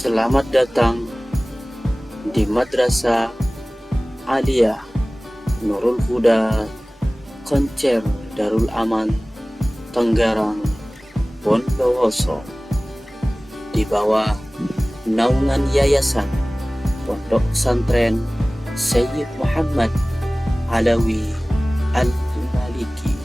Selamat datang di Madrasah Aliyah Nurul Huda Koncer Darul Aman Tenggarang Bondowoso di bawah naungan Yayasan Pondok Pesantren Sayyid Muhammad Alawi Al-Maliki.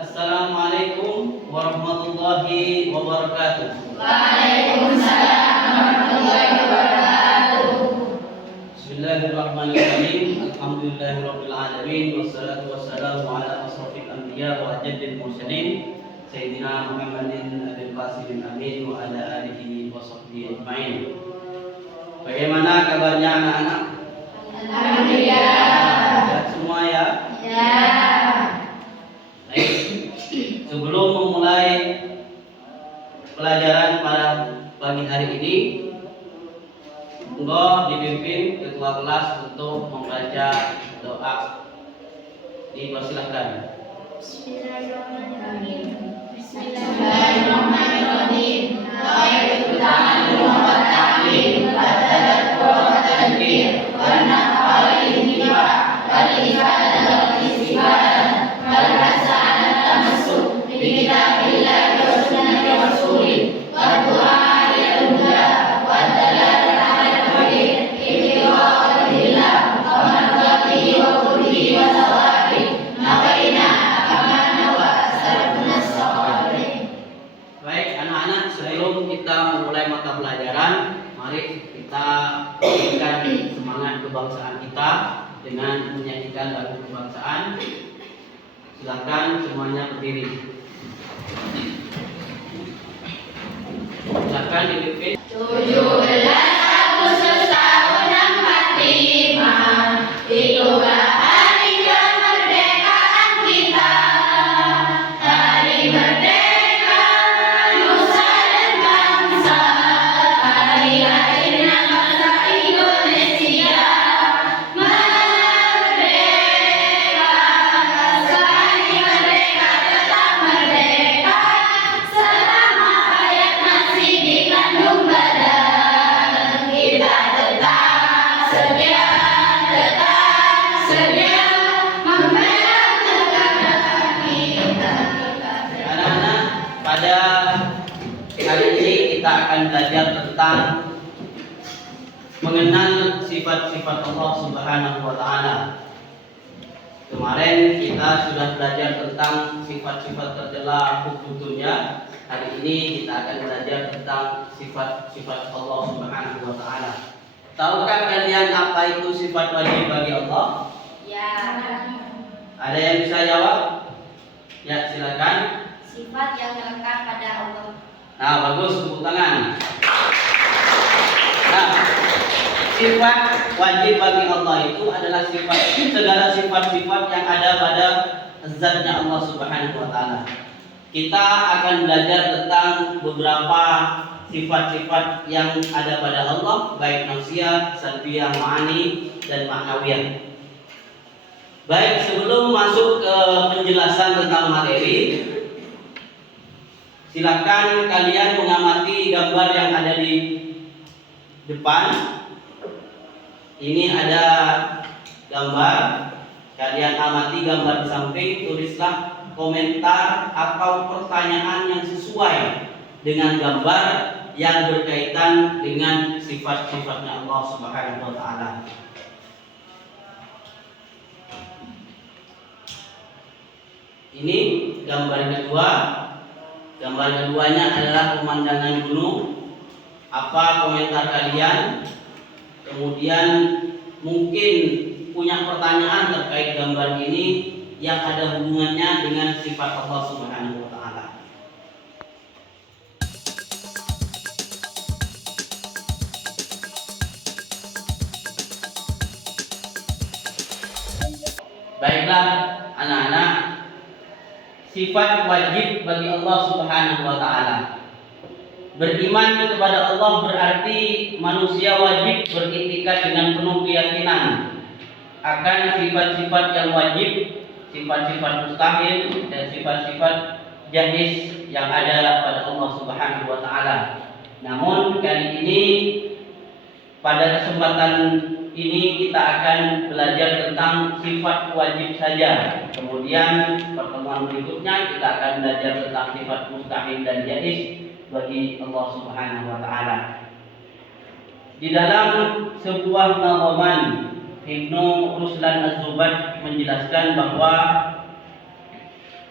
Assalamualaikum warahmatullahi wabarakatuh. Waalaikumsalam warahmatullahi wabarakatuh. Bismillahirrahmanirrahim. Alhamdulillahirabbil alamin wassalatu wassalamu ala asrofil anbiya wa ajaddil mursalin sayyidina Muhammadin abil qasim amin wa ala alihi wa sahbihi ajmain. Bagaimana kabarnya anak-anak? Alhamdulillah. Sehat semua ya? Ya. Baik. Sebelum memulai pelajaran pada pagi hari ini, monggo dipimpin ketua kelas untuk membaca doa. Dipersilahkan. Bismillahirrahmanirrahim. Bismillahirrahmanirrahim. Nawaitu ta'allum wa ta'lim wa tadabkur wa tadbir wa naf'al intifa wal ifadah wal istifadah wal hasanat tamassuk bi kitabillahi wa sunnati rasulih wa du'a ila huda wa dalalah ala tauhid ibtigha wajhillah wa mardatihi wa qurbihi wa thawabi nawaina kama nawa salafuna salih. Baik, anak-anak, sebelum kita memulai mata pelajaran, mari kita berikan semangat kebangsaan kita dengan menyanyikan lagu kebangsaan. Silakan semuanya berdiri. Silakan dipimpin. 17 Agustus tahun 45 itulah hari kemerdekaan kita. Hari merdeka nusa dan bangsa, hari lahirnya bangsa Indonesia. Merdeka, sekali merdeka tetap merdeka, selama hayat masih dikandung badan. Kita tetap setia membela negara kita. Anak-anak, pada hari ini kita akan belajar tentang mengenal sifat-sifat Allah Subhanahu wa taala. Kemarin kita sudah belajar tentang sifat-sifat tercela hukumnya. Hari ini kita akan belajar tentang sifat-sifat Allah Subhanahu wa taala. Tahukah kalian apa itu sifat wajib bagi Allah? Ya, Ada yang bisa jawab? Ya, silakan. sifat yang melekat pada Allah. Nah, bagus, tepuk tangan. Nah, sifat wajib bagi Allah itu adalah segala sifat-sifat yang ada pada zatnya Allah Subhanahu wa taala. Kita akan belajar tentang beberapa sifat-sifat yang ada pada Allah, baik nafsiyah, salbiyah, ma'ani, dan ma'nawiyah. Baik, sebelum masuk ke penjelasan tentang materi, silakan kalian mengamati gambar yang ada di depan. Ini ada gambar. Kalian amati gambar di samping, tulislah komentar atau pertanyaan yang sesuai dengan gambar yang berkaitan dengan sifat-sifatnya Allah Subhanahu wa taala. Ini gambar kedua. Gambar keduanya adalah pemandangan gunung. Apa komentar kalian? Kemudian mungkin punya pertanyaan terkait gambar ini yang ada hubungannya dengan sifat Allah Subhanahu wa taala. Baiklah anak-anak, sifat wajib bagi Allah Subhanahu wa taala. Beriman kepada Allah berarti manusia wajib beriktikad dengan penuh keyakinan akan sifat-sifat yang wajib, sifat-sifat mustahil dan sifat-sifat jaiz yang ada pada Allah Subhanahu wa taala. Namun kali ini pada kesempatan ini kita akan belajar tentang sifat wajib saja. Kemudian pertemuan berikutnya kita akan belajar tentang sifat mustahil dan jaiz bagi Allah Subhanahu wa taala. Di dalam sebuah nazaman Ibnu Ruslan Az-Zubad menjelaskan bahwa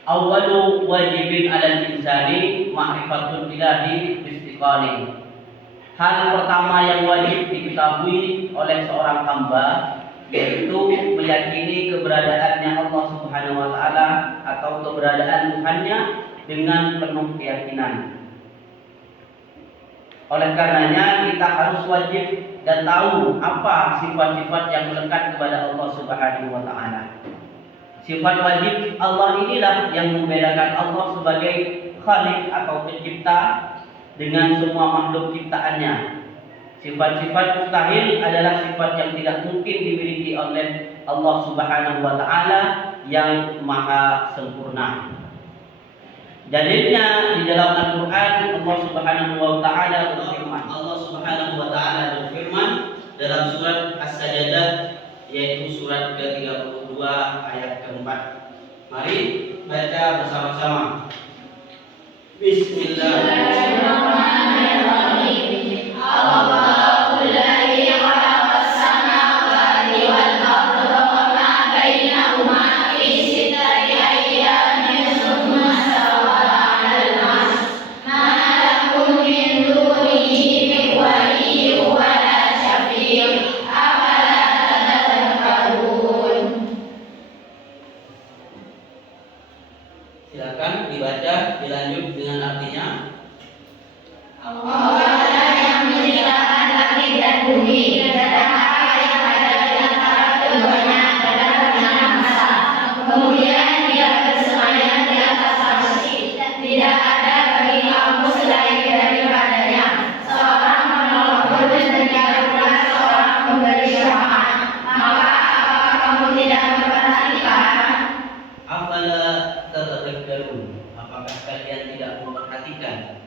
awwalu wajibin 'alal insani ma'rifatul ilahi bistiqali. Hal pertama yang wajib diketahui oleh seorang hamba yaitu meyakini keberadaannya Allah Subhanahu wa taala atau keberadaan Tuhannya dengan penuh keyakinan. Oleh karenanya kita harus wajib dan tahu apa sifat-sifat yang melekat kepada Allah Subhanahu wa taala. Sifat wajib Allah inilah yang membedakan Allah sebagai Khalik atau pencipta dengan semua makhluk ciptaannya. Sifat-sifat mustahil adalah sifat yang tidak mungkin dimiliki oleh Allah Subhanahu wa taala yang maha sempurna. Dalilnya di dalam Al-Quran Allah Subhanahu wa taala berfirman. Allah Subhanahu wa taala berfirman dalam surat As-Sajdah yaitu surat ke-32 ayat ke-4. Mari baca bersama-sama. Bismillahirrahmanirrahim. Allahul ladzi khalaqas samawati wal arda wa ma bainahuma fi sittati ayyamin tsumma stawa 'alal 'arsy. Ma lakum min dunihi min waliyyin wa la syafi'. Afala tatadhakkarun. Silakan dibaca, dilanjut dengan artinya. Allah yang menciptakan langit dan bumi dan apa yang ada di antara keduanya adalah dengan masa. Kemudian Dia bersemayam di atas arsy. Tidak ada bagi kamu selain daripadanya seorang penolong dan tidak pula seorang pemberi syafaat. Maka apakah kamu tidak memperhatikan? Afala tatadhakkarun. Apakah kalian tidak memperhatikan?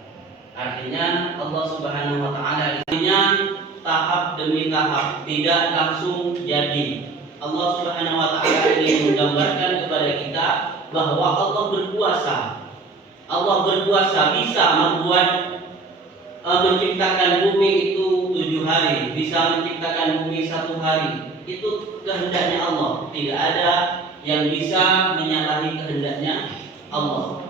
Artinya Allah Subhanahu wa taala artinya tahap demi tahap, tidak langsung jadi. Allah Subhanahu wa taala ingin menggambarkan kepada kita bahwa Allah berkuasa. Allah berkuasa bisa membuat menciptakan bumi itu 7 hari, bisa menciptakan bumi 1 hari. Itu kehendaknya Allah. Tidak ada yang bisa menyalahi kehendaknya Allah.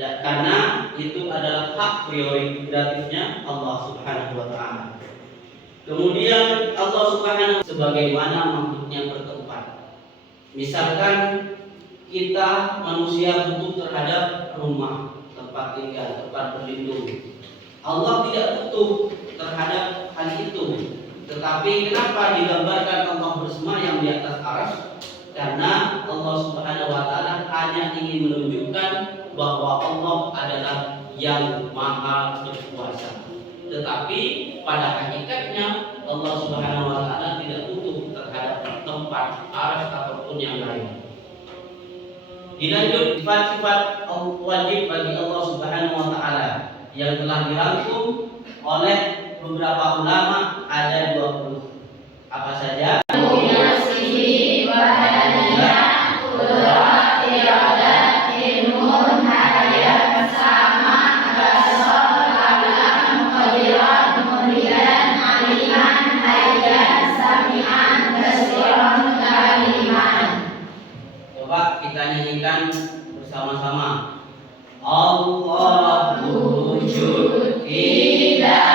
Dan karena itu adalah hak prerogatifnya Allah Subhanahu wa taala. Kemudian Allah Subhanahu sebagaimana makhluknya bertempat. Misalkan kita manusia butuh terhadap rumah, tempat tinggal, tempat berlindung. Allah tidak butuh terhadap hal itu. Tetapi kenapa digambarkan Allah bersemayam di atas arsy? Karena Allah Subhanahu wa taala hanya ingin menunjukkan bahwa Allah adalah yang maha berkuasa. Tetapi pada hakikatnya Allah Subhanahu wa taala tidak butuh terhadap tempat, arsy ataupun yang lain. Dilanjut sifat-sifat wajib bagi Allah Subhanahu wa taala yang telah dirangkum oleh beberapa ulama ada 20. Apa saja? Coba kita nyanyikan bersama-sama. Allah wujud, tidak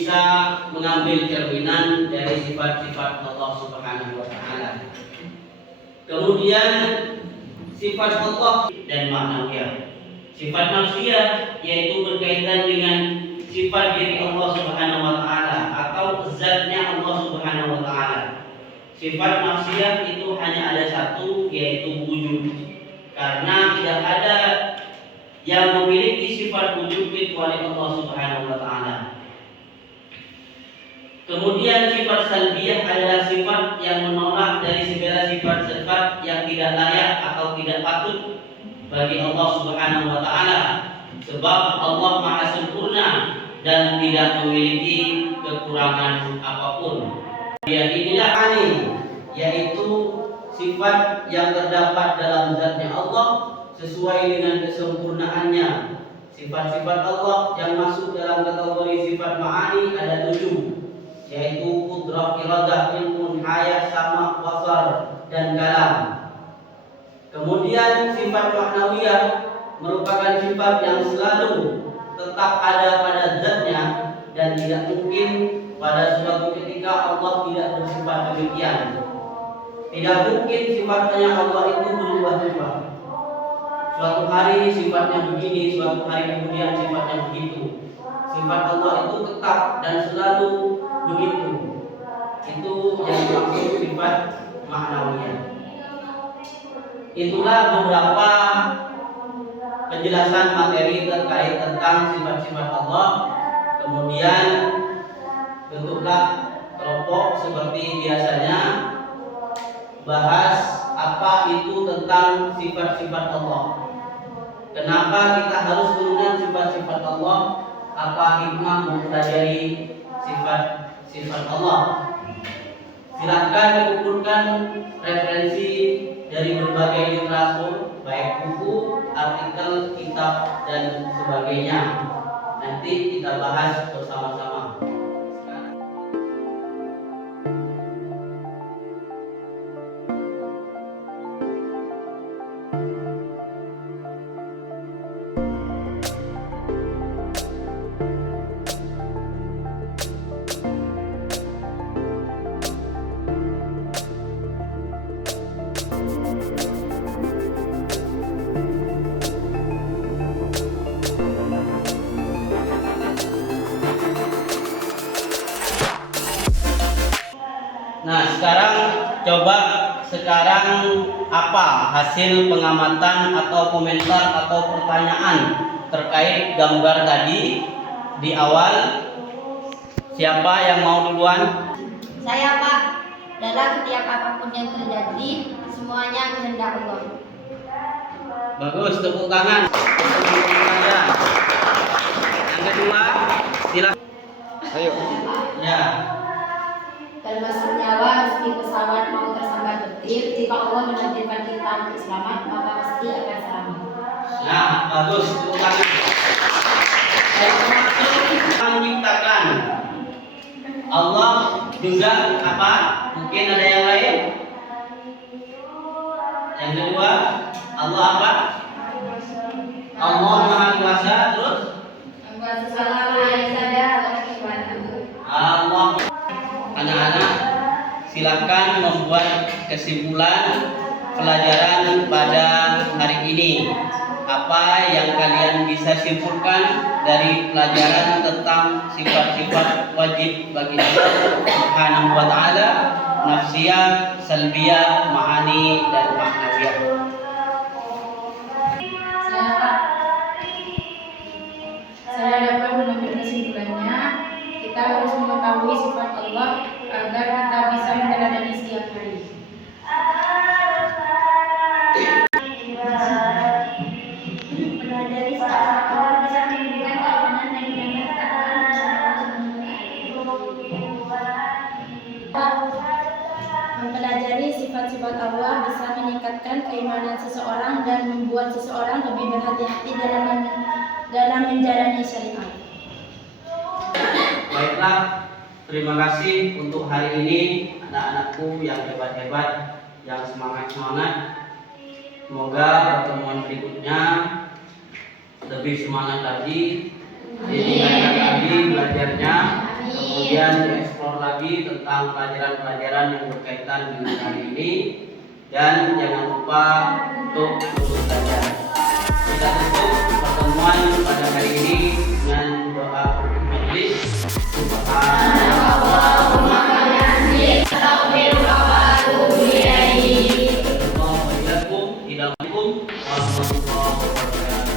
bisa mengambil cerminan dari sifat-sifat Allah Subhanahu wa taala. Kemudian sifat Allah dan maknawiyah. Sifat nafsiyah yaitu berkaitan dengan sifat diri Allah Subhanahu wa taala atau zatnya Allah Subhanahu wa taala. Sifat nafsiyah itu hanya ada satu, yaitu wujud. Karena tidak ada yang memiliki sifat wujud kecuali Allah Subhanahu wa taala. Kemudian sifat salbiyah adalah sifat yang menolak dari segala sifat-sifat yang tidak layak atau tidak patut bagi Allah Subhanahu wa taala. Sebab Allah Maha sempurna dan tidak memiliki kekurangan apapun. Dan inilah ani, yaitu sifat yang terdapat dalam zatnya Allah sesuai dengan kesempurnaannya. Sifat-sifat Allah yang masuk dalam kategori sifat ma'ani ada 7, yaitu qudrah, iradah, ilmun, hayat, sama, basar, dan kalam. Kemudian sifat maknawiyah merupakan sifat yang selalu tetap ada pada zatnya dan tidak mungkin pada suatu ketika Allah tidak bersifat demikian. Tidak mungkin sifatnya Allah itu berubah-ubah. Suatu hari sifatnya begini, suatu hari kemudian sifatnya begitu. Sifat Allah itu tetap dan selalu begitu. Itu yang dimaksud sifat maknawiyah. Itulah beberapa penjelasan materi terkait tentang sifat-sifat Allah. Kemudian bentuklah kelompok seperti biasanya, bahas apa itu tentang sifat-sifat Allah. Kenapa kita harus mengenal sifat-sifat Allah? Apa hikmah mempelajari sifat-sifat Allah? Silakan dikumpulkan referensi dari berbagai literatur, baik buku, artikel, kitab, dan sebagainya. Nanti kita bahas bersama-sama. Nah, sekarang apa hasil pengamatan atau komentar atau pertanyaan terkait gambar tadi di awal? Siapa yang mau duluan? Saya, Pak. Dalam setiap apapun yang terjadi, semuanya kehendak Allah. Bagus, tepuk tangan. Yang kedua, silakan. Ayo. Ya. Termasuk nyawa meski pesawat mau tersambar petir, jika Allah menakdirkan kita untuk selamat, maka pasti akan selamat. Nah, bagus, tepuk tangan. Menciptakan Allah juga apa? Mungkin ada yang lain? Yang kedua, Allah apa? Allah Maha Kuasa. Terus Allah. Anak-anak, silakan membuat kesimpulan pelajaran pada hari ini. Apa yang kalian bisa simpulkan dari pelajaran tentang sifat-sifat wajib bagi Allah Subhanahu wa taala, nafsiyah, salbiyah, ma'ani, dan maknawiyah? Saya dapat mengambil kesimpulannya, kita harus mengetahui sifat Allah agar kita bisa menjalani setiap hari. Dari sifat Allah bisa menunjukkan keimanan dan Mempelajari sifat-sifat Allah bisa meningkatkan keimanan seseorang dan membuat seseorang lebih berhati-hati dalam menjalani syariat. Baiklah, terima kasih untuk hari ini anak-anakku yang hebat-hebat, yang semangat-semangat. Semoga pertemuan berikutnya lebih semangat lagi, ditingkatkan lagi belajarnya. kemudian dieksplor lagi tentang pelajaran-pelajaran yang berkaitan dengan hari ini, dan jangan lupa untuk terus belajar. Kita tutup pertemuan pada hari ini dengan doa majelis. Subhanallahumma wa bihamdihi astaghfiruka wa atubu ilaik. Assalamualaikum warahmatullahi wabarakatuh.